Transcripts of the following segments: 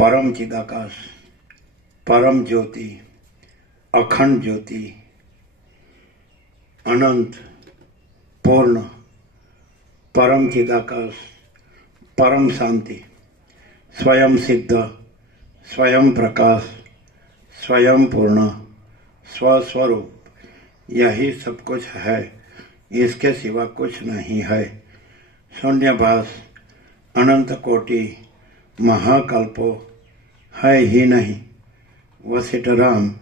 परम चिदाकाश, परम ज्योति, अखंड ज्योति, अनंत, पूर्ण, परम चिदाकाश, परम शांति, स्वयं सिद्ध, स्वयं प्रकाश, स्वयं पूर्ण, स्वस्वरूप, यही सब कुछ है, इसके सिवा कुछ नहीं है। शून्यभास, अनंत कोटि, महाकल्पो है ही नहीं। वशिष्ठ राम,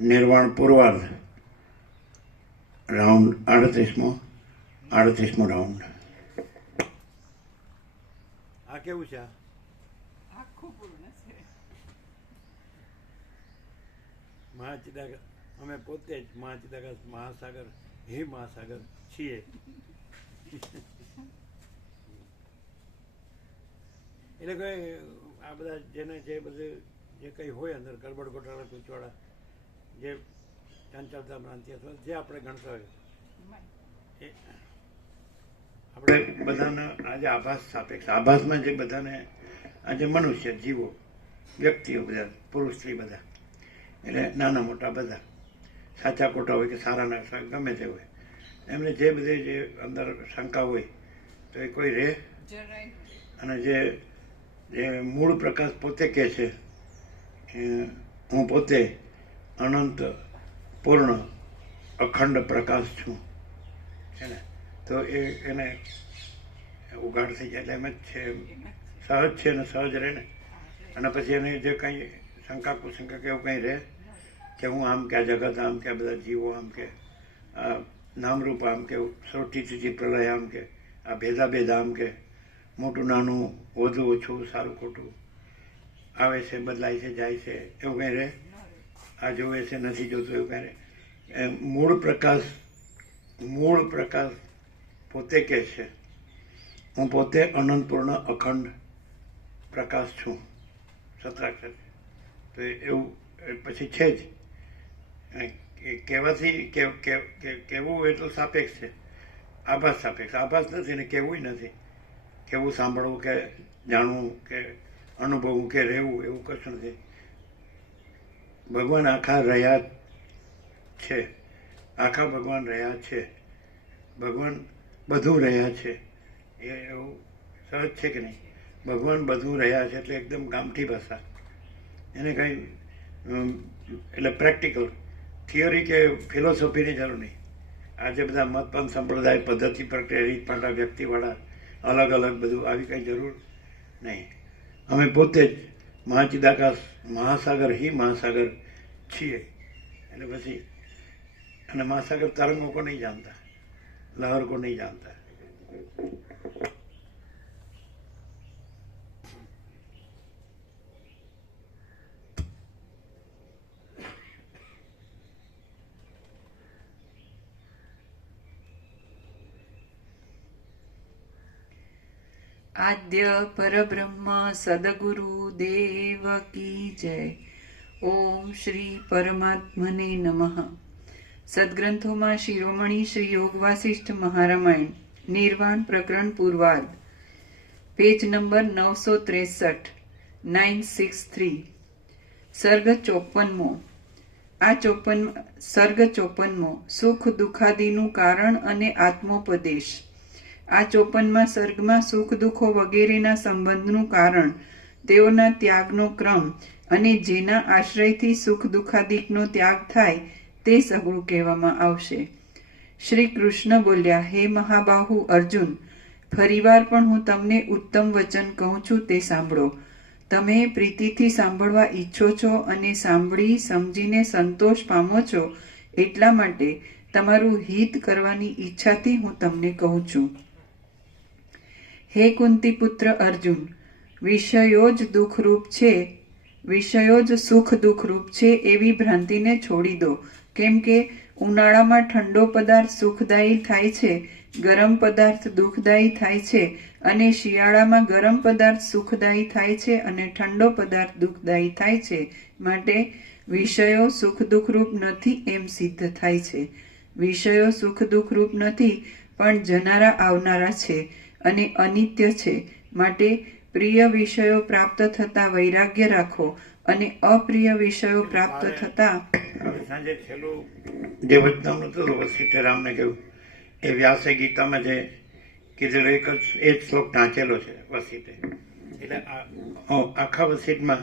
निर्वाण पूर्वार्ध, राउंड 38મો રાઉન્ડ। આ કેવું છે? આખું પૂર્ણ છે। મહાચિદાકાશ, અમે પોતે જ મહાચિદાકાશ મહાસાગર હે મહાસાગર છીએ। એટલે કે આ બધા જેને જે બધું જે કંઈ હોય અંદર ગરબડ ગોટાળા કૂચવાડા જે ચંચળતા ભ્રાંતિ અથવા જે આપણે ગણતા હોય એ આપણે બધાને આજે આભાસ સાપેક્ષ આભાસમાં જે બધાને આજે મનુષ્ય જીવો વ્યક્તિઓ બધા પુરુષ સ્ત્રી બધા એટલે નાના મોટા બધા સાચા ખોટા હોય કે સારા ના ગમે તે હોય એમને જે બધે જે અંદર શંકા હોય તો એ કોઈ રહે અને જે મૂળ પ્રકાશ પોતે કહે છે હું પોતે અનંત પૂર્ણ અખંડ પ્રકાશ છું છે ને તો એને ઉઘાડ થઈ જાય એટલે એમ જ છે સહજ છે ને સહજ રહે ને અને પછી એને જે કંઈ શંકા કુશંકા કે એવું કંઈ રહે કે હું આમ કે આ જગત આમ કે આ બધા જીવો આમ કે આ નામરૂપ આમ કે સૌથી ચીચી પ્રલય આમ કે આ ભેદાભેદ આમ કે મોટું નાનું વધુ ઓછું સારું ખોટું આવે છે બદલાય છે જાય છે એવું કંઈ રહે આ જોવે છે નથી જોતું એવું કંઈ રહે મૂળ પ્રકાશ પોતે કહે છે હું પોતે અનંતપૂર્ણ અખંડ પ્રકાશ છું સત્રાક્ષર તો એવું પછી છે જ કહેવાથી કહેવું એટલું સાપેક્ષ છે આભાસ સાપેક્ષ આભાસ નથી ને કહેવું નથી કહેવું સાંભળવું કે જાણવું કે અનુભવવું કે રહેવું એવું કશું નથી ભગવાન આખા રહ્યા છે આખા ભગવાન રહ્યા છે ભગવાન બધું રહ્યા છે એ એવું સહજ છે કે નહીં ભગવાન બધું રહ્યા છે એટલે એકદમ ગામઠી ભાષા એને કંઈ એટલે પ્રેક્ટિકલ થિયરી કે ફિલોસોફીની જરૂર નહીં આજે બધા મતપંથ સંપ્રદાય પદ્ધતિ પ્રત્યે રીતપાટા વ્યક્તિવાળા અલગ અલગ બધું આવી કંઈ જરૂર નહીં અમે પોતે જ મહાચિદાકાશ મહાસાગર હી મહાસાગર છીએ એટલે પછી અને महासागर तरंगों को नहीं जानता लहर को नहीं जानता आद्य परब्रह्म सदगुरु देव की जय। ओम श्री परमात्मने नमः। सद्ग्रंथों शिरोमणि श्री योग वासिष्ठ महारामायण निर्वाण प्रकरण पूर्वार्ध पेज नंबर 963 963 सर्ग 54मो आ 54 सर्ग 54मो सुख दुखादीનું કારણ અને આત્મોપદેશ। આ 54મા સર્ગમાં સુખ દુઃખો વગેરેના સંબંધનું કારણ તેઓના ત્યાગનો ક્રમ અને જેના આશ્રયથી સુખ દુઃખાદિકનો ત્યાગ થાય તે સગળું કહેવામાં આવશે। શ્રી કૃષ્ણ બોલ્યા, હે મહાબાહુ અર્જુન, ફરીવાર પણ હું તમને ઉત્તમ વચન કહું છું તે સાંભળો। તમે પ્રીતિથી સાંભળવા ઈચ્છો છો અને સાંભળી સમજીને સંતોષ પામો છો એટલા માટે તમારું હિત કરવાની ઈચ્છાથી હું તમને કહું છું। હે કુંતી પુત્ર અર્જુન, વિષયો જ દુઃખરૂપ છે, વિષયો જ સુખ દુઃખરૂપ છે એવી ભ્રાંતિને છોડી દો। કેમ કે ઉનાળામાં ઠંડો પદાર્થ સુખદાયી થાય છે, ગરમ પદાર્થ દુઃખદાયી થાય છે અને શિયાળામાં ગરમ પદાર્થ સુખદાયી થાય છે અને ઠંડો પદાર્થ દુઃખદાયી થાય છે। માટે વિષયો સુખ દુઃખરૂપ નથી એમ સિદ્ધ થાય છે। વિષયો સુખ દુઃખરૂપ નથી પણ જનારા આવનારા છે અને અનિત્ય છે। માટે પ્રિય વિષયો પ્રાપ્ત થતા વૈરાગ્ય રાખો અને અપ્રિય વિષયો પ્રાપ્ત થતા હવે સાંજે છેલ્લું જે વચનામૃત હતું વસિષ્ઠે રામને કહ્યું એ વ્યાસે ગીતામાં જે કીધેલું એક જ એ જ શ્લોક ટાંચેલો છે વસિષ્ઠે. એટલે આખા વસિષ્ઠમાં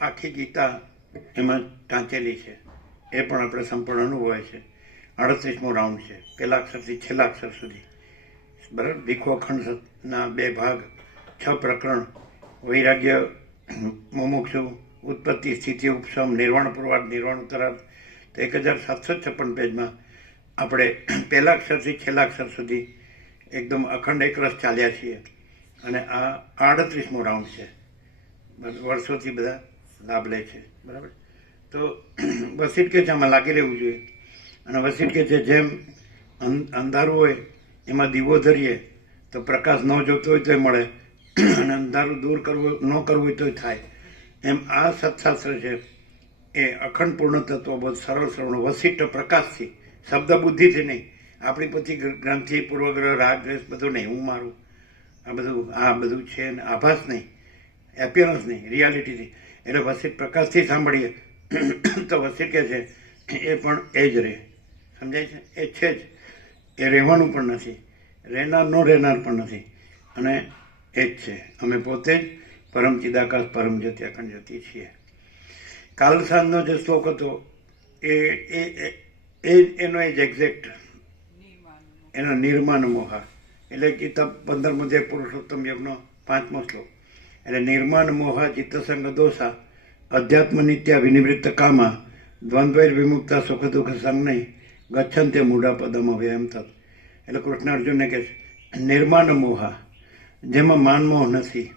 આખી ગીતા એમાં ટાંચેલી છે. એ પણ આપણે સંપૂર્ણ અનુભવે છે. 38મો રાઉન્ડ છે, પહેલા અક્ષરથી છેલ્લા અક્ષર સુધી. બરાબર. ભીખો ખંડના 2 ભાગ, 6 પ્રકરણ, વૈરાગ્ય, મુમુક્ષુ, ઉત્પત્તિ, સ્થિતિ, ઉપશમ, નિર્વાણ પૂર્વાર્ધ, નિર્વાણ ઉત્તરાર્ધ. તો 1756 પેજમાં આપણે પહેલા અક્ષરથી છેલ્લા અક્ષર સુધી એકદમ અખંડ એકરસ ચાલ્યા છીએ. અને આ 38મો રાઉન્ડ છે. વર્ષોથી બધા લાભ લે છે. બરાબર. તો વસિષ્ઠ કે છે આમાં લાગી રહેવું જોઈએ. અને વસિષ્ઠ કે છે જેમ અંધારું હોય એમાં દીવો ધરીએ તો પ્રકાશ ન જોતો હોય તોય મળે, અને અંધારું દૂર કરવું ન કરવું હોય તોય થાય. એમ આ સત્શાસ્ત્ર છે એ અખંડ પૂર્ણ તત્વ બહુ સરળ સરળ વસિષ્ઠ પ્રકાશથી, શબ્દ બુદ્ધિથી નહીં, આપણી પછી ગ્રંથિ, પૂર્વગ્રહ, રાગ, દ્વેષ બધું નહીં, હું મારું આ બધું છે ને આભાસ નહીં, એપિયરન્સ નહીં, રિયાલિટીથી. એટલે વસિષ્ઠ પ્રકાશથી સાંભળીએ તો વસિષ્ઠ કે છે એ પણ એ જ રહે. સમજાય છે? એ છે જ, એ રહેવાનું પણ નથી, રહેનાર ન રહેનાર પણ નથી, અને એ જ છે. અમે પોતે જ પરમ ચિદાકાશ પરમ જ્યોતિ અખંડ જ્યોતિ છીએ. કાલ સાંજનો જે શ્લોક હતો એનો એ જ એક્ઝેક્ટ એનો નિર્માણ મોહા, એટલે ગીતા 15મો જે પુરુષોત્તમ યોગનો 5મો શ્લોક. એટલે નિર્માણ મોહા ચિત્તસંગ દોષા અધ્યાત્મ નિત્યા વિનિવૃત્ત કામા દ્વંદ્વૈર વિમુક્તા સુખ દુઃખ સંગ નહીં ગચ્છંતે મૂઢા પદમ વ્યયમ તત્. એટલે કૃષ્ણ અર્જુનને કહે છે નિર્માણ મોહા, જેમાં માનમોહ નથી,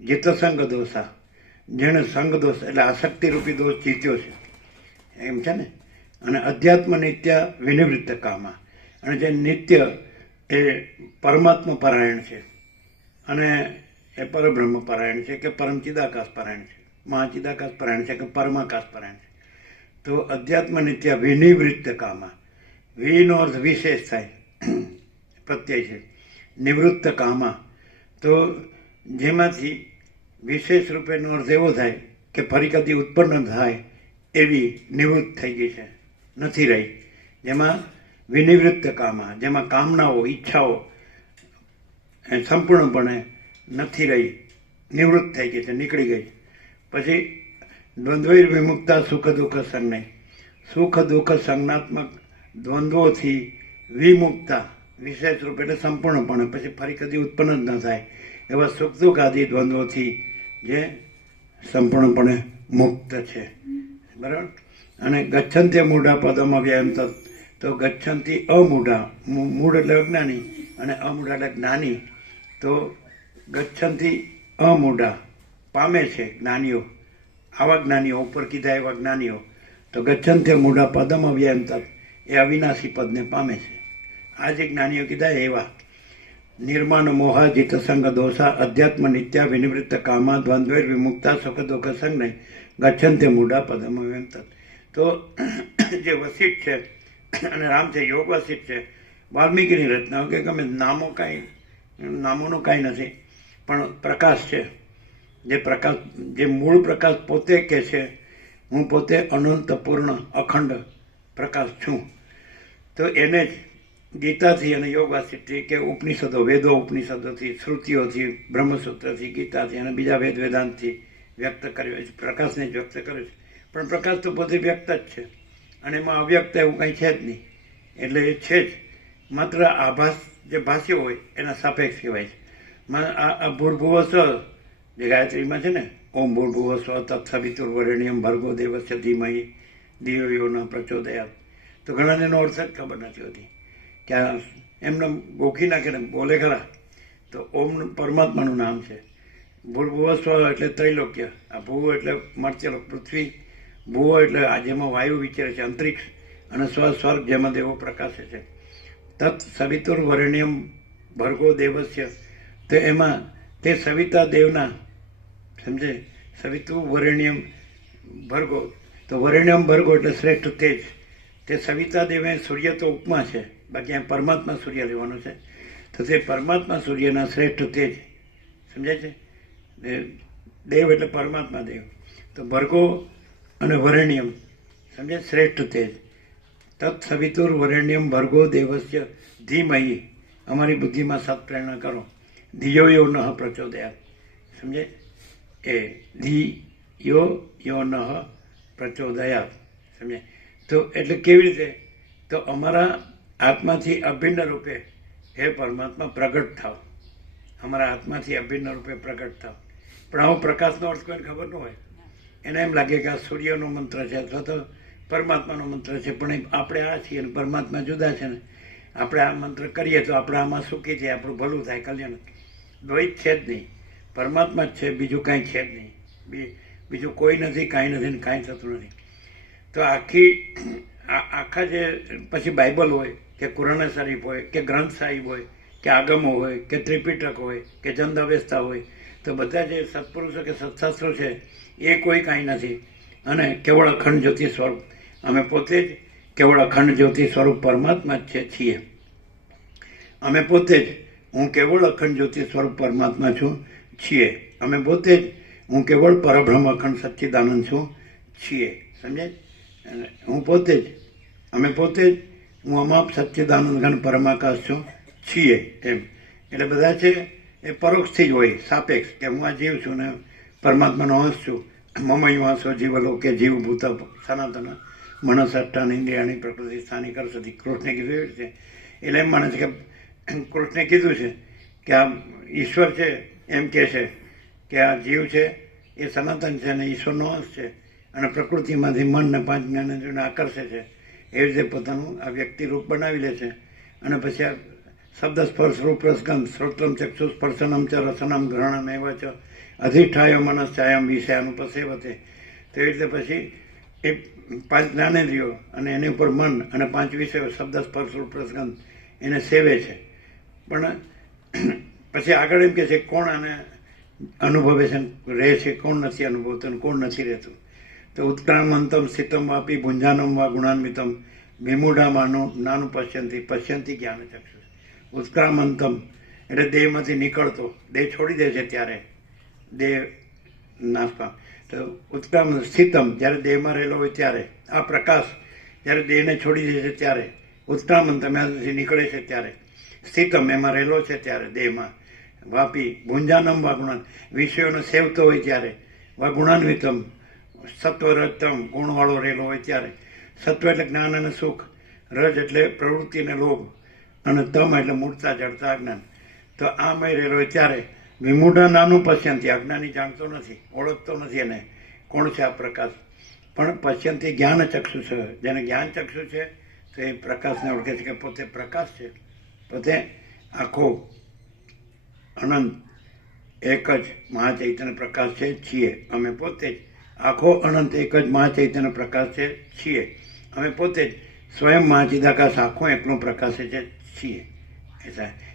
જીતસંગ દોષા, જેણે સંગ દોષ એટલે આસક્તિ રૂપી દોષ જીત્યો છે એમ છે ને. અને અધ્યાત્મ નિત્ય વિનિવૃત્ત કામા, અને જે નિત્ય એ પરમાત્મા પરાયણ છે, અને એ પરબ્રહ્મ પરાયણ છે કે પરમ ચિદાકાશ પરાયણ છે, મહાચિદાકાશ પરાયણ છે કે પરમાકાશ પરાયણ છે. તો અધ્યાત્મ નિત્ય વિનિવૃત્ત કામા, વિનો અર્થ વિશેષ થાય, પ્રત્યય છે, નિવૃત્ત કામા તો જેમાંથી વિશેષ રૂપેનો અર્થ એવો થાય કે ફરી કદી ઉત્પન્ન થાય એવી નિવૃત્ત થઈ ગઈ છે, નથી રહી. જેમાં વિનિવૃત્ત કામા, જેમાં કામનાઓ, ઈચ્છાઓ સંપૂર્ણપણે નથી રહી, નિવૃત્ત થઈ ગઈ છે, નીકળી ગઈ. પછી દ્વંદ્વૈર વિમુક્તા સુખ દુઃખ સંગ નહીં, સુખ દુઃખ સંજ્ઞાત્મક દ્વંદ્વોથી વિમુક્તા, વિશેષ રૂપે એટલે સંપૂર્ણપણે પછી ફરી કદી ઉત્પન્ન જ ન થાય એવા સુખ દુઃખ આદિ દ્વંદ્વોથી જે સંપૂર્ણપણે મુક્ત છે. બરાબર. અને ગચ્છંતે મૂઢા પદમાં વ્યાયામ તત્, તો ગચ્છંતી અમૂઢા, મૂઢ એટલે અજ્ઞાની અને અમૂઢા એટલે જ્ઞાની. તો ગચ્છંતી અમૂઢા પામે છે જ્ઞાનીઓ, આવા જ્ઞાનીઓ, ઉપર કીધા એવા જ્ઞાનીઓ. તો ગચ્છંતે મૂઢા પદમાં વ્યાયામ તત્, એ અવિનાશી પદને પામે છે. આ જે જ્ઞાનીઓ કીધા એવા. નિર્માણ મોહા જીત સંગ દોષા અધ્યાત્મ નિત્યા વિનિવૃત્ત કામા દ્વંદ્વૈર વિમુક્તા સુખ દુઃખ સંગ નહીં ગચ્છંતે મૂઢા પદમાં વ્યાયામ તત્. તો જે વસિષ્ઠ છે અને રામ છે, યોગ વસિષ્ઠ છે, વાલ્મીકીની રચનાઓ કે ગમે નામોનું કાંઈ નથી, પણ પ્રકાશ છે. જે પ્રકાશ, જે મૂળ પ્રકાશ પોતે કે છે હું પોતે અનંત પૂર્ણ અખંડ પ્રકાશ છું. તો એને જ ગીતાથી અને યોગ વાસિષ્ઠથી કે ઉપનિષદો, વેદો ઉપનિષદોથી, શ્રુતિઓથી, બ્રહ્મસૂત્રથી, ગીતાથી અને બીજા વેદ વેદાંતથી વ્યક્ત કર્યો છે. પ્રકાશને જ વ્યક્ત કર્યો છે. પણ પ્રકાશ તો પોતે વ્યક્ત જ છે, અને એમાં અવ્યક્ત એવું કંઈ છે જ નહીં. એટલે એ છે જ, માત્ર આભાસ જે ભાષ્ય હોય એના સાપેક્ષ કહેવાય છે. આ ભૂર્ભુવ સ્વ જે ગાયત્રીમાં છે ને, ઓમ ભૂર્ભુવ સ્વ તત્સવિતુર્વરેણ્યમ ભર્ગો દેવસ્ય ધીમહિ ધિયો યો ન પ્રચોદયાત. તો ઘણાને એનો અર્થ જ ખબર નથી હોતી કે એમને ગોખી નાખે ને બોલે ખરા. તો ઓમ પરમાત્માનું નામ છે. ભૂર્ભુવ સ્વ એટલે ત્રૈલોક્ય, આ ભૂવ એટલે મર્ત્યલોક પૃથ્વી, ભૂવો એટલે આ જેમાં વાયુ વિચરે છે અંતરિક્ષ, અને સ્વર્ગ જેમાં દેવો પ્રકાશે છે. તત્ સવિતુર્વરેણ્યમ ભર્ગો દેવસ્ય, તો એમાં તે સવિતા દેવના, સમજે, સવિતુ વરેણ્યમ ભર્ગો, તો વરેણ્યમ ભર્ગો એટલે શ્રેષ્ઠ તેજ. તે સવિતા દેવે સૂર્ય તો ઉપમા છે, બાકી આ પરમાત્મા સૂર્ય લેવાનો છે. તો તે પરમાત્મા સૂર્યના શ્રેષ્ઠ તેજ સમજાય છે? દેવ એટલે પરમાત્મા દેવ. તો ભર્ગો અને વરેણ્યમ, સમજે, શ્રેષ્ઠ તેજ. તત્ સવિતુર વરેણ્યમ ભર્ગો દેવસ્ય ધીમહિ, અમારી બુદ્ધિમાં સત્પ્રેરણા કરો. ધિયો યો નઃ પ્રચોદયાત, સમજે, એ ધિયો યો નઃ પ્રચોદયાત, સમજે. તો એટલે કેવી રીતે? તો અમારા આત્માથી અભિન્ન રૂપે હે પરમાત્મા પ્રગટ થાવ, અમારા આત્માથી અભિન્ન રૂપે પ્રગટ થાવ. પણ આવો પ્રકાશનો અર્થ કોઈને ખબર ન હોય. એને એમ લાગે કે આ સૂર્યનો મંત્ર છે અથવા તો પરમાત્માનો મંત્ર છે, પણ આપણે આ છીએ અને પરમાત્મા જુદા છે ને. આપણે આ મંત્ર કરીએ તો આપણે આમાં સુખી થાય, આપણું ભલું થાય, કલ્યાણ. દ્વૈત છે જ નહીં, પરમાત્મા જ છે, બીજું કાંઈ છે જ નહીં. બીજું કોઈ નથી, કાંઈ નથી ને કાંઈ થતું નથી. તો આખા જે પછી બાઇબલ હોય કે કુરાન શરીફ હોય કે ગ્રંથ સાહિબ હોય કે આગમો હોય કે ત્રિપિટક હોય કે જંદાવેસ્તા હોય, તો બધા જે સત્પુરુષો કે સત્શાસ્ત્રો છે એ કોઈ કાંઈ નથી. અને કેવળ અખંડ જ્યોતિ સ્વરૂપ, અમે પોતે જ કેવળ અખંડ જ્યોતિ સ્વરૂપ પરમાત્મા જ છીએ. અમે પોતે જ હું કેવળ અખંડ જ્યોતિ સ્વરૂપ પરમાત્મા છું છીએ. અમે પોતે જ હું કેવળ પરબ્રહ્મ અખંડ સચ્ચિદાનંદ છું છીએ. સમજે? હું પોતે જ, અમે પોતે જ હું અમાપ સચ્ચિદાનંદ ઘન પરમાકાશ છું છીએ. એમ એટલે બધા છે એ પરોક્ષથી જ હોય, સાપેક્ષ, કે હું આ જીવ છું ને પરમાત્માનો અંશ છું. મમયુવાસો જીવલોકે જીવભૂત સનાતન મનસટ્ટાન ઇન્દ્રિયાની પ્રકૃતિ સ્થાની કરશતી, કૃષ્ણે કીધું એવી રીતે. એટલે એમ માને છે કે કૃષ્ણે કીધું છે કે આ ઈશ્વર છે, એમ કહે છે કે આ જીવ છે એ સનાતન છે અને ઈશ્વરનો અંશ છે અને પ્રકૃતિમાંથી મનને પાંચ જ્ઞાનેન્દ્રિયોને આકર્ષે છે. એવી રીતે પોતાનું આ વ્યક્તિ રૂપ બનાવી લે છે. અને પછી આ શબ્દ સ્પર્શ રૂપ રસગંધ શ્રોત્રમ ચક્ષુ સ્પર્શનમ ચ રસનમ ગ્રહણમ એવ ચ અધિષ્ઠાય મનશ્ચાયમ વિષયાનુપસેવતે. તો એવી રીતે પછી એ પાંચ જ્ઞાનેન્દ્રિયો અને એની ઉપર મન અને પાંચ વિષયો શબ્દ સ્પર્શ રૂપ રસગંધ એને સેવે છે. પણ પછી આગળ એમ કે છે કોણ આને અનુભવે છે, રહે છે, કોણ નથી અનુભવતું, કોણ નથી રહેતું. તો ઉત્ક્રામંતમ સ્થિતમ વાપી ભુંજાનમ વા ગુણાન્વિતમ વિમૂઢામાનો નાનું પશ્યંતી જ્ઞાન ચક્ષુ. ઉત્ક્રામંતમ એટલે દેહમાંથી નીકળતો, દેહ છોડી દે છે ત્યારે દેહ નાશ પામે. તો ઉત્ક્રામ સ્થિતમ જ્યારે દેહમાં રહેલો હોય ત્યારે, આ પ્રકાશ જ્યારે દેહને છોડી દે છે ત્યારે, ઉત્ક્રામંત એમાંથી નીકળે છે ત્યારે, સ્થિતમ એમાં રહેલો છે ત્યારે દેહમાં, વાપી ભુંજાનમ વા ગુણાન વિષયોને સેવતો હોય ત્યારે, વા ગુણાન્વિતમ સત્વ રજતમ ગુણવાળો રહેલો હોય ત્યારે. સત્વ એટલે જ્ઞાન અને સુખ, રજ એટલે પ્રવૃત્તિ અને લોભ, અને તમ એટલે મૂળતા જડતા અજ્ઞાન. તો આમય રહેલો હોય ત્યારે વિમૂઢા નાનું પશ્યંતી, અજ્ઞાની જાણતો નથી, ઓળખતો નથી એને કોણ છે આ પ્રકાશ. પણ પશ્યંતી જ્ઞાન ચક્ષુ છે, જેને જ્ઞાન ચક્ષુ છે તો એ પ્રકાશને ઓળખે છે કે પોતે પ્રકાશ છે, પોતે આખો અનંત એક જ મહાચૈતન્ય પ્રકાશ છે છીએ. અમે પોતે જ આખો અનંત એક જ મહાચૈતન્ય પ્રકાશ છે છીએ. અમે પોતે જ સ્વયં મહાચિદાકાશ આખો એકનો પ્રકાશ છે છીએ.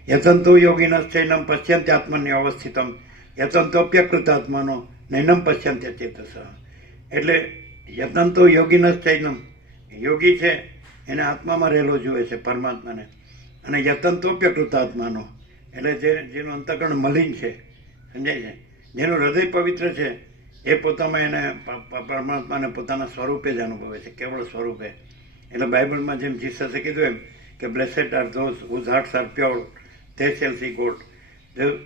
યતંતો યોગિનશ્ચૈનમ પશ્યંત્યાત્મન્ય અવસ્થિતમ યતંતોપ્યકૃતાત્માનો નૈનમ પશ્યંત્ય ચેતસ. એટલે યતંતો યોગિનશ્ચૈનમ, યોગી છે એને આત્મામાં રહેલો જુએ છે પરમાત્માને. અને યતંતોપ્યકૃતાત્માનો એટલે જેનું અંતઃકરણ મલિન છે, સમજાય છે, જેનું હૃદય પવિત્ર છે એ પોતામાં એને પરમાત્માને પોતાના સ્વરૂપે જ અનુભવે છે, કેવળ સ્વરૂપે. એટલે બાઇબલમાં જેમ જીસસે કીધું એમ કે blessed are those whose hearts are pure they shall see God.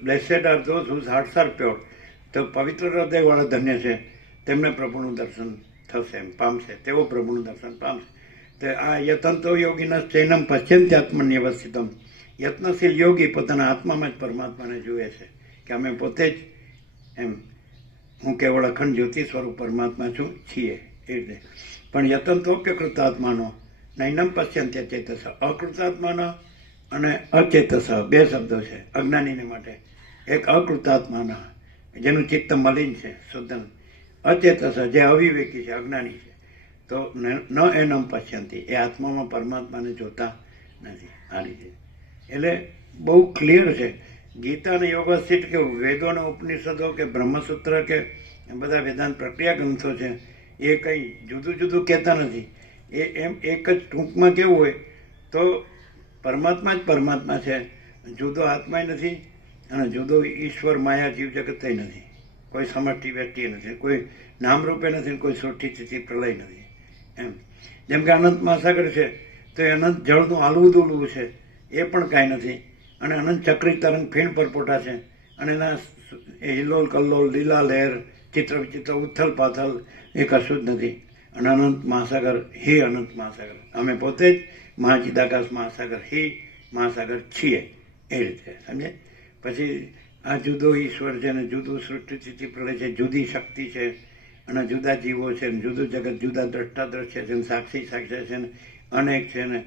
Blessed are those whose hearts are pure. તો પવિત્ર હૃદયવાળા ધન્ય છે, તેમને પ્રભુનું દર્શન થશે, એમ પામશે, તેઓ પ્રભુનું દર્શન પામશે. તો આ યતંતો યોગીના ચૈનમ પશ્યંત્યાત્મન્ય અવસ્થિતમ, યત્નશીલ યોગી પોતાના આત્મામાં જ પરમાત્માને જુએ છે કે અમે પોતે જ એમ હું કેવળ અખંડ જ્યોતિ સ્વરૂપ પરમાત્મા છું છીએ એ રીતે. પણ યતંતોપ્યકૃતાત્માનો નૈનમ પશ્યંત્ય ચેતસ, અકૃતાત્માનો અને અચેતસ બે શબ્દો છે અજ્ઞાનીને માટે. એક અકૃતાત્માના જેનું ચિત્ત મલિન છે, શુદ્ધ. અચેતસ જે અવિવેકી છે, અજ્ઞાની છે. તો ન એનમ પશ્યંતી, એ આત્મામાં પરમાત્માને જોતા નથી. આ રીતે એટલે બહુ ક્લિયર છે. ગીતા અને યોગસ્થિત કે વેદો અને ઉપનિષદો કે બ્રહ્મસૂત્ર કે બધા વેદાંત પ્રક્રિયા ગ્રંથો છે એ કંઈ જુદું જુદું કહેતા નથી. એ એમ એક જ ટૂંકમાં કેવું હોય તો પરમાત્મા જ પરમાત્મા છે, જુદો આત્માય નથી અને જુદો ઈશ્વર માયા જીવ જગત નથી, કોઈ સમષ્ટિ વ્યક્તિ નથી, કોઈ નામરૂપે નથી, કોઈ સૃષ્ટિ સ્થિતિ પ્રલય નથી. એમ જેમ કે અનંત મહાસાગર છે તો એ અનંત જળનું આલવું દોલવું છે એ પણ કાંઈ નથી, અને અનંત ચક્રી તરંગ ફીણ પરપોટા છે, અને એના હિલ્લોલ કલ્લોલ લીલા લહેર ચિત્ર વિચિત્ર ઉથલ પાથલ એ કશું જ નથી. અને અનંત મહાસાગર હે અનંત મહાસાગર, અમે પોતે જ મહાચિદાકાશ મહાસાગર હે મહાસાગર છીએ, એ રીતે સમજે. પછી આ જુદો ઈશ્વર છે ને જુદું સૃષ્ટિ સ્થિતિ પ્રલય છે, જુદી શક્તિ છે અને જુદા જીવો છે ને જુદું જગત, જુદા દ્રષ્ટા દ્રશ્ય છે ને સાક્ષી સાક્ષ્ય છે ને અનેક છે ને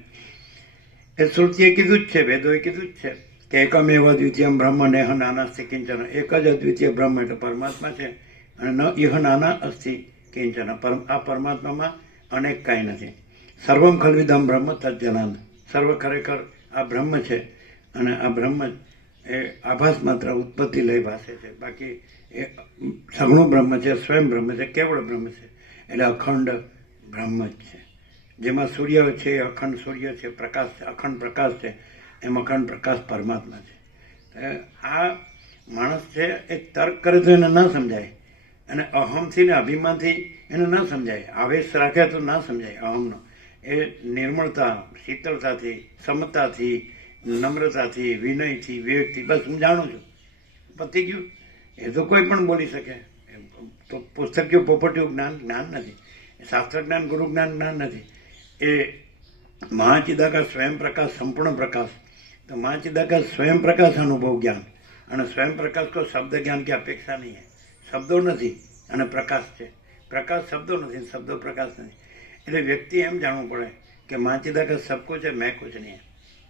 એ શ્રુતિએ કીધું જ છે, વેદોએ કીધું જ છે કે એકમેવ દ્વિતીયમ બ્રહ્મ નેહ નાનાસ્તિ કિંચન, એક જ અદ્વિતીય બ્રહ્મ એટલે પરમાત્મા છે, અને ન ઇહ નાના અસ્તિ કિંચન, આ પરમાત્મામાં અનેક કાંઈ નથી. સર્વમ ખલ્વિદમ બ્રહ્મ તજ્જનાન, સર્વ ખરેખર આ બ્રહ્મ છે, અને આ બ્રહ્મ એ આભાસ માત્ર ઉત્પત્તિ લઈ ભાષે છે, બાકી એ સગુણ બ્રહ્મ છે, સ્વયં બ્રહ્મ છે, કેવળ બ્રહ્મ છે, એટલે અખંડ બ્રહ્મ જ છે. જેમાં સૂર્ય છે અખંડ સૂર્ય છે, પ્રકાશ છે અખંડ પ્રકાશ છે, એમ અખંડ પ્રકાશ પરમાત્મા છે. આ માણસ છે એ તર્ક કરે તો એને ના સમજાય, અને અહમથી ને અભિમાનથી એને ના સમજાય, આવેશ રાખે તો ના સમજાય. અહમનો એ નિર્મળતા, શીતળતાથી, સમતાથી, નમ્રતાથી, વિનયથી, વિવેકથી, બસ હું જાણું છું, પતી ગયું. એ તો કોઈ પણ બોલી શકે. પુસ્તકીય પોપટીયું જ્ઞાન જ્ઞાન નથી, શાસ્ત્ર જ્ઞાન ગુરુ જ્ઞાન નથી. એ મહાચિદાકાશ સ્વયં પ્રકાશ સંપૂર્ણ પ્રકાશ, તો મહાચિદાકાશ સ્વયં પ્રકાશ અનુભવ જ્ઞાન, અને સ્વયં પ્રકાશ કો શબ્દ જ્ઞાન की अपेक्षा नहीं है, શબ્દો નથી અને પ્રકાશ છે, પ્રકાશ શબ્દો નથી, શબ્દો પ્રકાશ નથી. એટલે વ્યક્તિ એમ જાણવું પડે કે મહાચિદાકાશ સબ કુછ है, मैं कुछ नहीं है.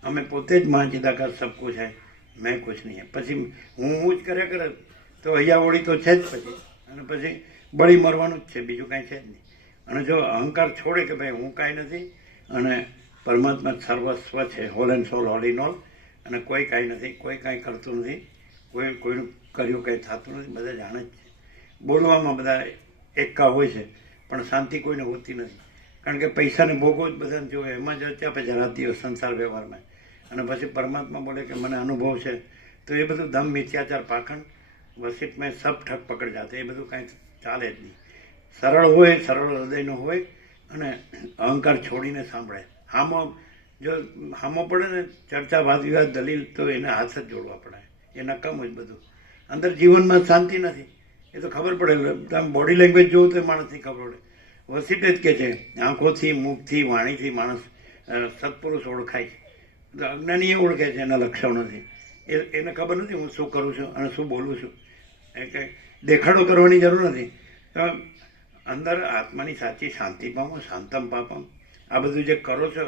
અમે પોતે જ મહાચિદાકાશ સબ કુછ है, मैं कुछ नहीं है. પછી હું જ કર્યા કરે તો અહીંયા વળી તો છે જ પછી, અને પછી બળી મરવાનું જ છે, બીજું કાંઈ છે જ નહીં. અને જો અહંકાર છોડે કે ભાઈ હું કાંઈ નથી અને પરમાત્મા સર્વસ્વ છે, whole and soul, all in all, અને કોઈ કાંઈ નથી, કોઈ કાંઈ કરતું નથી, કોઈનું કર્યું કંઈ થતું નથી, બધા જાણે જ છે. બોલવામાં બધા એકા હોય છે પણ શાંતિ કોઈને હોતી નથી, કારણ કે પૈસાને ભોગવો જ બધાને જોવે, એમાં જ ત્યાં પછી રાતી હોય સંસાર વ્યવહારમાં. અને પછી પરમાત્મા બોલે કે મને અનુભવ છે, તો એ બધું ધમ મિથ્યાચાર પાખંડ વસિત મેં સબ ઠક પકડ જાતે, એ બધું કાંઈ ચાલે જ નહીં. સરળ હોય, સરળ હૃદયનો હોય, અને અહંકાર છોડીને સાંભળે. જો હામો પડે ને ચર્ચા વાદ વિવાદ દલીલ, તો એને હાથ જ જોડવા પડે, એ નકામું જ બધું. અંદર જીવનમાં શાંતિ નથી, એ તો ખબર પડે. તમે બોડી લેંગ્વેજ જોવો તો માણસની ખબર પડે. વસિત જ કે છે આંખોથી, મુખથી, વાણીથી માણસ સત્પુરુષ ઓળખાય છે, તો અજ્ઞાની એ ઓળખે છે એના લક્ષણોથી. એને ખબર નથી હું શું કરું છું અને શું બોલું છું, એટલે દેખાડો કરવાની જરૂર નથી. અંદર આત્માની સાચી શાંતિ પામો, શાંતમ પાપમ. આ બધું જે કરો છો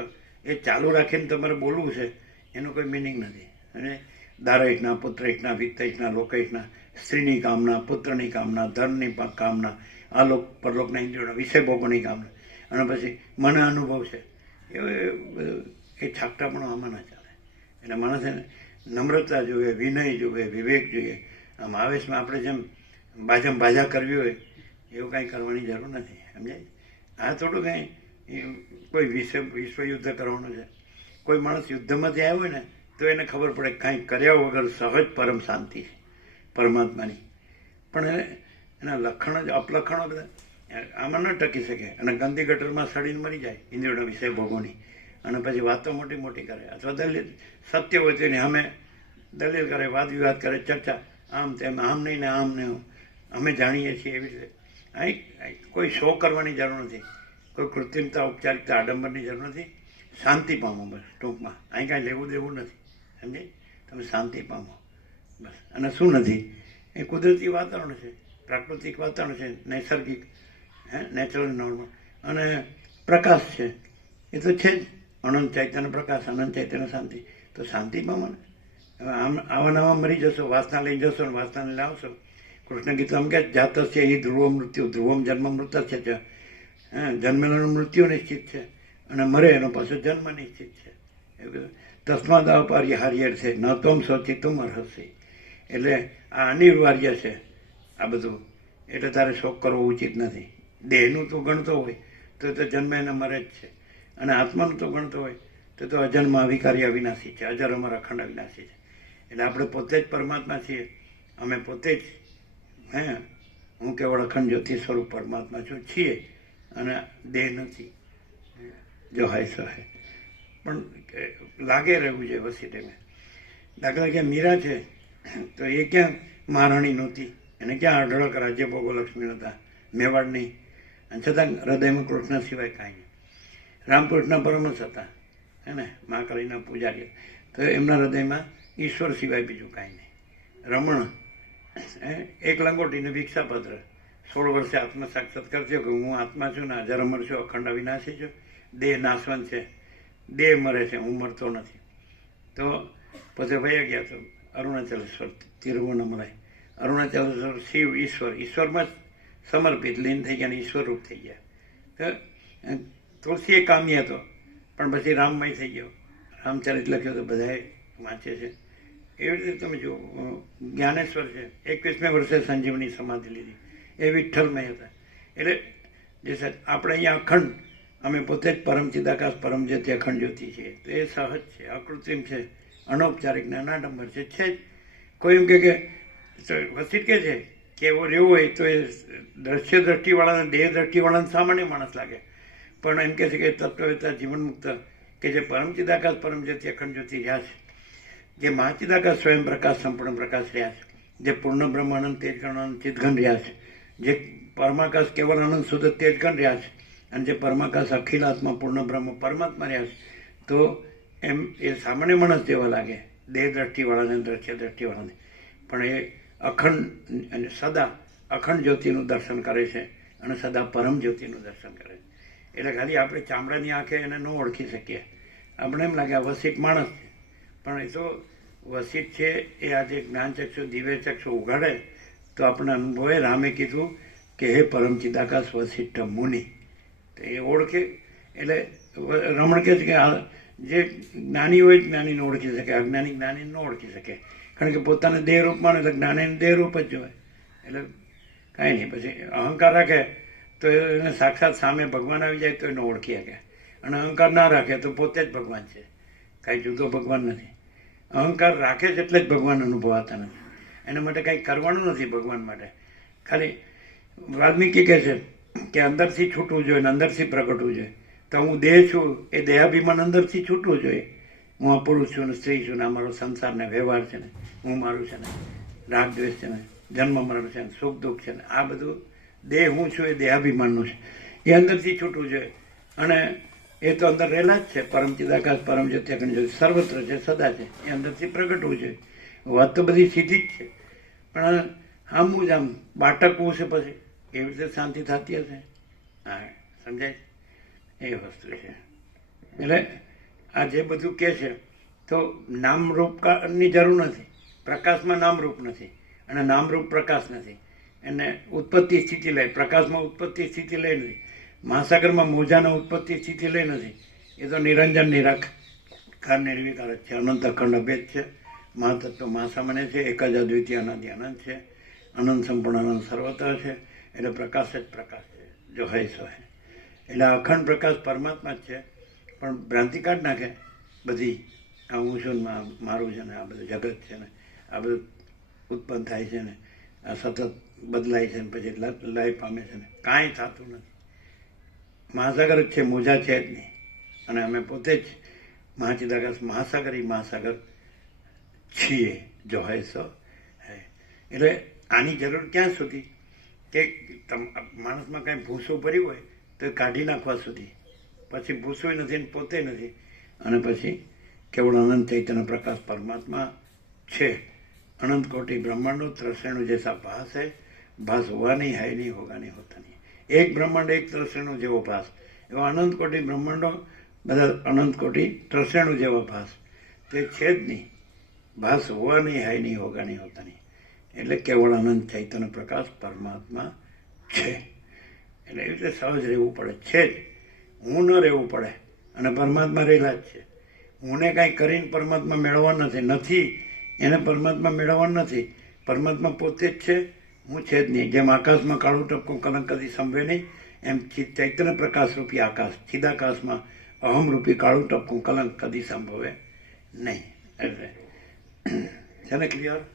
એ ચાલુ રાખીને તમારે બોલવું છે, એનું કોઈ મિનિંગ નથી. અને દારહિતના, પુત્રહિતના, વિત્તહિતના, લોકહિતના, સ્ત્રીની કામના, પુત્રની કામના, ધનની કામના, આ લોક પરલોકના ઇન્દ્રિયોના વિષય ભોગોની કામના, અને પછી મને અનુભવ છે, એ છાકટા પણ આમાં ના ચાલે. એટલે માણસે નમ્રતા જોઈએ, વિનય જોઈએ, વિવેક જોઈએ. આમ આવેશમાં આપણે જેમ બાજા કરવી હોય એવું કાંઈ કરવાની જરૂર નથી, સમજાય. આ થોડું કાંઈ કોઈ વિશ્વ યુદ્ધ કરવાનું છે, કોઈ માણસ યુદ્ધમાંથી આવ્યો હોય ને તો એને ખબર પડે કાંઈ કર્યા વગર સહજ પરમ શાંતિ છે પરમાત્માની. પણ એના લક્ષણો જ અપલક્ષણો બધા આમાં ન ટકી શકે, અને ગંદી ગટરમાં સડીને મરી જાય ઇન્દ્રિયોના વિષય ભોગોની. અને પછી વાતો મોટી મોટી કરે, અથવા દલીલ સત્ય હોય તેની સામે દલીલ કરે, વાદ વિવાદ કરે, ચર્ચા આમ તેમ, આમ નહીં ને આમ ને અમે જાણીએ છીએ, એવી રીતે. અહીં કોઈ શો કરવાની જરૂર નથી, કોઈ કૃત્રિમતા, ઔપચારિકતા, આડંબરની જરૂર નથી. શાંતિ પામો બસ ટૂંકમાં. અહીં કાંઈ લેવું દેવું નથી, સમજે. તમે શાંતિ પામો બસ. અને શું નથી, એ કુદરતી વાતાવરણ છે, પ્રાકૃતિક વાતાવરણ છે, નૈસર્ગિક, નેચરલ નોર્મલ, અને પ્રકાશ છે, એ તો છે જ. અનંત ચૈતન્ય પ્રકાશ, અનંત ચૈતન્ય શાંતિ, તો શાંતિ પામો ને. હવે આવા નવા મરી જશો, વાસના લઈ જશો ને વાસનાને લાવશો. કૃષ્ણ ગીતા આમ કે જાત છે એ ધ્રુવ મૃત્યુ, ધ્રુવમ જન્મ મૃત છે. જન્મેલાનું મૃત્યુ નિશ્ચિત છે, અને મરે એનો પાછો જન્મ નિશ્ચિત છે. એવું તસ્માદ અપરિહાર્ય છે, ન તમ સોચી તું અર્હસી. એટલે આ અનિવાર્ય છે આ બધું, એટલે તારે શોક કરવો ઉચિત નથી. દેહનું તું ગણતો હોય તો જન્મે એને મરે જ છે, અને આત્માનું તો ગણતો હોય તો અજન્મ અવિકારી અવિનાશી છે, અજર અમર અખંડ અવિનાશી છે. એટલે આપણે પોતે જ પરમાત્મા છીએ. અમે પોતે જ હું કેવળ અખંડ જ્યોતિ સ્વરૂપ પરમાત્મા છું છીએ અને દેહ નથી. જો હાય સહાય પણ લાગે રહેવું છે વસીટેને. દાખલા કે મીરા છે તો એ ક્યાં મહારાણી નહોતી, એને ક્યાં અઢળક રાજ્ય ભોગો લક્ષ્મી નહોતા, મેવાડની, અને છતાં હૃદયમાં કૃષ્ણ સિવાય કાંઈ નહીં. રામકૃષ્ણ પરમહંસ હતા હે ને, મહાકાળીના પૂજારી, તો એમના હૃદયમાં ઈશ્વર સિવાય બીજું કાંઈ નહીં. રમણ એક લંગોટીને ભિક્ષાપત્ર, 16 વર્ષે આત્મ સાક્ષાત્કાર થયો કે હું આત્મા છું ને અજર અમર છું, અખંડ અવિનાશી છું, દેહ નાશવંત છે, દેહ મરે છે, હું મરતો નથી. તો પછી ભાઈ ગયા તો અરુણાચલેશ્વર તિરુવનમલાઈ, અરુણાચલેશ્વર શિવ ઈશ્વરમાં જ સમર્પિત લીન થઈ ગયા ને ઈશ્વર રૂપ થઈ ગયા. તો તુલસી એ કામી હતો પણ પછી રામમય થઈ ગયો, રામચરિત લખ્યો તો બધાએ વાંચે છે. એવી રીતે તમે જુઓ, જ્ઞાનેશ્વર છે 21મે વર્ષે સંજીવની સમાધિ લીધી, એ વિઠ્ઠલમય હતા. એટલે જે આપણે અહીંયા અખંડ, અમે પોતે જ પરમ ચિદાકાશ પરમ જ્યોતિ અખંડ જ્યોતિ છીએ. તો એ સહજ છે, અકૃત્રિમ છે, અનૌપચારિક ને અનાડંબર છે જ. કોઈ એમ કે વસીટ કે છે કે એવો રહેવો હોય તો એ દ્રશ્ય દ્રષ્ટિવાળાને, દેહ દ્રષ્ટિવાળાને સામાન્ય માણસ લાગે, પણ એમ કે છે કે તત્વવેતા જીવનમુક્ત કે જે પરમ ચિદાકાશ પરમ જ્યોતિ અખંડ જ્યોતિ રહ્યા છે, જે મહાચિદાકાશ સ્વયં પ્રકાશ સંપૂર્ણ પ્રકાશ રહ્યા છે, જે પૂર્ણ બ્રહ્માનંદ તેજગણ ચિદઘન રહ્યા છે, જે પરમાકાશ કેવલ આનંદ શુદ્ધ તેજગણ રહ્યા છે, અને જે પરમાકાશ અખિલ આત્મા પૂર્ણ બ્રહ્મ પરમાત્મા રહ્યા છે, તો એમ એ સામાન્ય માણસ જેવા લાગે દેહ દ્રષ્ટિવાળાને, દ્રશ્ય દ્રષ્ટિવાળાને, પણ એ અખંડ અને સદા અખંડ જ્યોતિનું દર્શન કરે છે અને સદા પરમ જ્યોતિનું દર્શન કરે છે. એટલે ખાલી આપણે ચામડાની આંખે એને ન ઓળખી શકીએ. આપણે એમ લાગે આ વસીટ માણસ છે, પણ એ તો વસીટ છે એ આજે જ્ઞાનચક્ષુ દિવ્ય ચક્ષુ ઉઘાડે તો આપણે અનુભવે. રામે કીધું કે હે પરમ ચિદાકાશ વસિષ્ઠ મુનિ, તો એ ઓળખે. એટલે રમણ કહે છે કે જે જ્ઞાની હોય જ્ઞાનીને ઓળખી શકે, અજ્ઞાની જ્ઞાનીને ન ઓળખી શકે, કારણ કે પોતાને દેહ રૂપમાં એટલે જ્ઞાનીને દેહ રૂપ જ જોવે. એટલે કાંઈ નહીં. પછી અહંકાર રાખે તો એને સાક્ષાત સામે ભગવાન આવી જાય તો એને ઓળખી શકે, અને અહંકાર ના રાખે તો પોતે જ ભગવાન છે, કાંઈ જુદો ભગવાન નથી. અહંકાર રાખે છે એટલે જ ભગવાન અનુભવાતા નથી. એના માટે કાંઈ કરવાનું નથી ભગવાન માટે. ખાલી વાલ્મીકી કહે છે કે અંદરથી છૂટવું જોઈએ ને અંદરથી પ્રગટવું જોઈએ. તો હું દેહ છું એ દેહાભિમાન અંદરથી છૂટવું જોઈએ. હું આ પુરુષ છું ને સ્ત્રી છું ને અમારો સંસાર ને વ્યવહાર છે ને હું મારું છે ને રાગ દ્વેષ છે ને જન્મ મરણ છે ને સુખ દુઃખ છે ને આ બધું દેહ હું છું એ દેહાભિમાનનું છે, એ અંદરથી છૂટવું જોઈએ. અને એ તો અંદર રહેલા જ છે, પરમ ચિદાકાશ પરમ જ્યોતિ અખંડ જ્યોતિ સર્વત્ર છે, સદા છે, એ અંદરથી પ્રગટવું જોઈએ. વાત તો બધી સીધી જ છે, પણ આમું જ આમ બાટકવું છે પછી એવી રીતે શાંતિ થતી હશે. હા, સમજાય? એ વસ્તુ છે. એટલે આ જે બધું કહે છે તો નામરૂપની જરૂર નથી. પ્રકાશમાં નામરૂપ નથી અને નામરૂપ પ્રકાશ નથી. એને ઉત્પત્તિ સ્થિતિ લઈ, પ્રકાશમાં ઉત્પત્તિ સ્થિતિ લઈ નથી, મહાસાગરમાં મોજાના ઉત્પત્તિ સ્થિતિ લઈ નથી. એ તો નિરંજન નિરાકાર નિર્વિકાર જ છે, અનંત અખંડ અભેદ છે, મહાતત્વ મહાસામાન્ય છે, એક જ અદ્વિતીય અનાદિ અનંત છે, અનંત સંપૂર્ણ અનંત સર્વત્ર છે. એટલે પ્રકાશ જ પ્રકાશ છે, જો હૈ સો હૈ. એટલે અખંડ પ્રકાશ પરમાત્મા જ છે, પણ ભ્રાંતિ કાઢ નાખે બધી. આ હું છું ને મારું છે ને આ બધું જગત છે ને આ બધું ઉત્પન્ન થાય છે ને આ સતત બદલાય છે ને પછી લય પામે છે ને કાંઈ થતું નથી. મહાસાગર જ છે, મોજા છે જ નહીં. અને અમે પોતે જ મહાચિદાકાશ મહાસાગર છીએ, જો હૈ સો હૈ. એટલે આની જરૂર ક્યાં સુધી કે માણસમાં કાંઈ ભૂસું ભર્યું હોય તો કાઢી નાખવા સુધી, પછી ભૂસું નથી ને પોતે નથી, અને પછી કેવળ અનંત ચૈતન્ય પ્રકાશ પરમાત્મા છે. અનંત કોટી બ્રહ્માંડો ત્રસેણુ જૈસા ભાસ है, ભાસ हुआ नहीं है नहीं होगा नहीं होता नहीं. એક બ્રહ્માંડ એક ત્રસેણુ જેવો ભાસ, એવા અનંત કોટી બ્રહ્માંડો બધા અનંત કોટી ત્રસેણુ જેવો ભાસ, તે છે જ નહીં. ભાસ हुआ नहीं है नहीं होगा नहीं होता नहीं. એટલે કેવળ અનંત ચૈતન્ય પ્રકાશ પરમાત્મા છે. એટલે એવી રીતે સહજ રહેવું પડે છે જ. હું ન રહેવું પડે અને પરમાત્મા રહેલા જ છે. હુંને કાંઈ કરીને પરમાત્મા મેળવવા નથી, એને પરમાત્મા મેળવવા નથી. પરમાત્મા પોતે જ છે, હું છે જ નહીં. જેમ આકાશમાં કાળું ટપકું કલંક કદી સંભવે નહીં, એમ ચૈતન્ય પ્રકાશ રૂપી આકાશ ચિદાકાશમાં અહમ રૂપી કાળું ટપકું કલંક કદી સંભવે નહીં. એટલે છે ને ક્લિયર?